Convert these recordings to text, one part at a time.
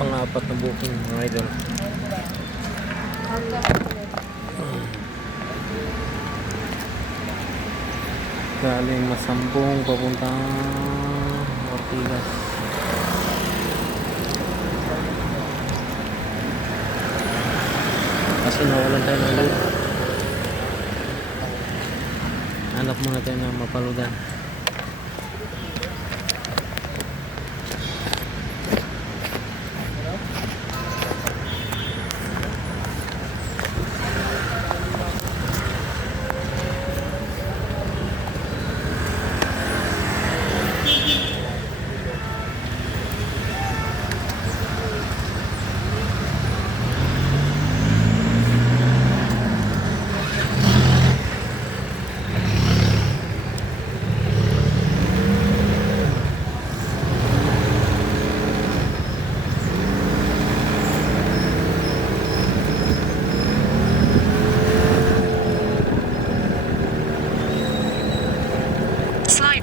pang-apat na booking mga idol. Galing Masambong papuntang Ortigas. Kasi nawalan tayo ng load. Hanap muna tayo ng mapaludan.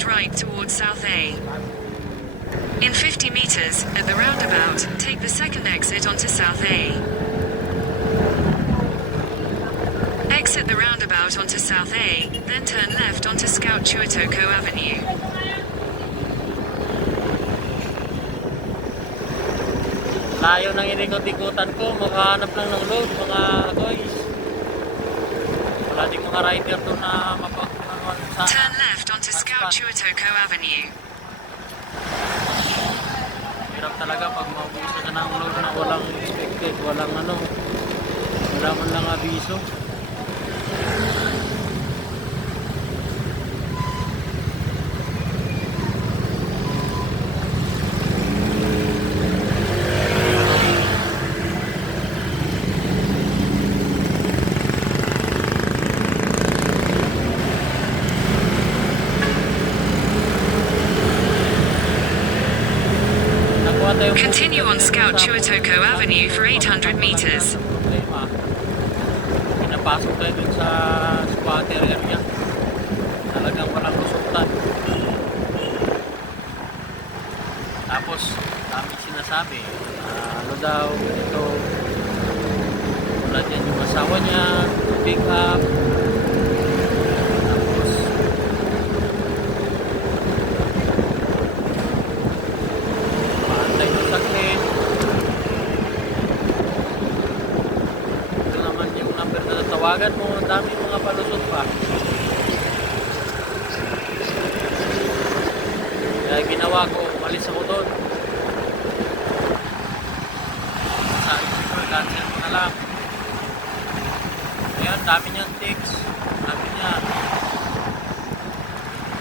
Right towards South A. In 50 meters, at the roundabout, take the second exit onto South A. Exit the roundabout onto South A, then turn left onto Scout Chuatoco Avenue. Layo ng inikot-ikutan ko, makahanap lang ng load mga guys. Wala ding mga rider doon na Turn left onto Scout Chuatoco Avenue. Hirap talaga pag maubusan ka ng load na walang expected, walang wala man lang abiso. Continue on Scout Chuatoco Avenue for 800 meters. Pinapasok tayo dun sa squatter area. Talagang walang lusutan. Tapos, dami sinasabi. Ano daw, ito. Wala dyan yung asawa niya, pick up. Tawagan mo, dami mga palusot pa. Kaya ginawa ko, umalis ako doon. Sabi ko, cancel mo na lang. Ngayon, dami niyang text. Sabi niya,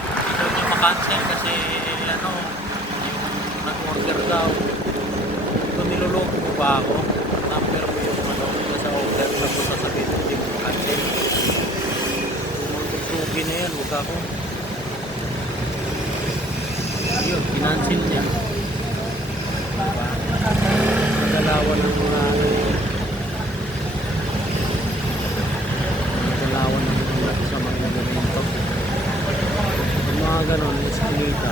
hindi daw niya makancel kasi yung nag-order daw. Ito niluloko mo ba ako? Number mo yung sa order na po sasabihin hindi mo cancel. Tugi na yan, huwag ako. Yun, kinancel niya. Nagalawan ng mga nagalawan ng mga sa mga ganito. Yung mga ganon, eskalita.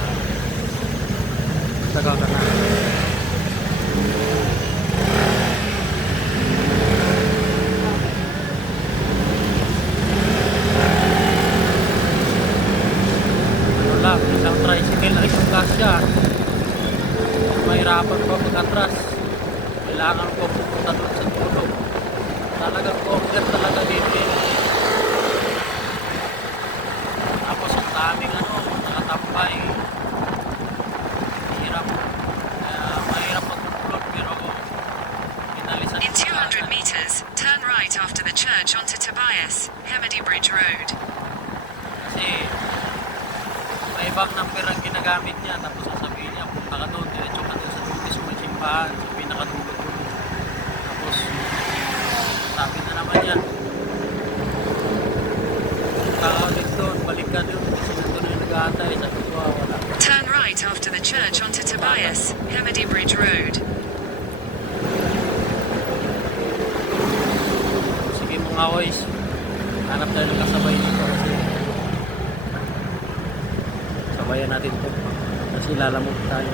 Taga ka na. Isang tricycle ay isang kasya. Mahirapan pa pag-atras. Kailangan ko pupunta doon sa dulo. Talagang conquer talaga dito. Tapos ang daming nakatambay. Mahirap. Mahirap pag-upload pero pinalisan. In 200 meters, turn right after the church onto Tobias, Hemedy Bridge Road. Kasi may ibang number ang ginagamit niya, tapos sasabihin niya punta ka doon, diretso ka doon sa dutis mo simbahan, sa pinakadulo doon. Tapos sabi na naman niya punta ka ulit doon, balik ka doon kasi nandun yung nag-aantay. Sabi ko wala. Turn right after the church onto Tobias, Hemedy Bridge Road. Sige mga boys, hanap tayo ng kasabay dito kasi sabayan natin ito kasi lalamog tayo.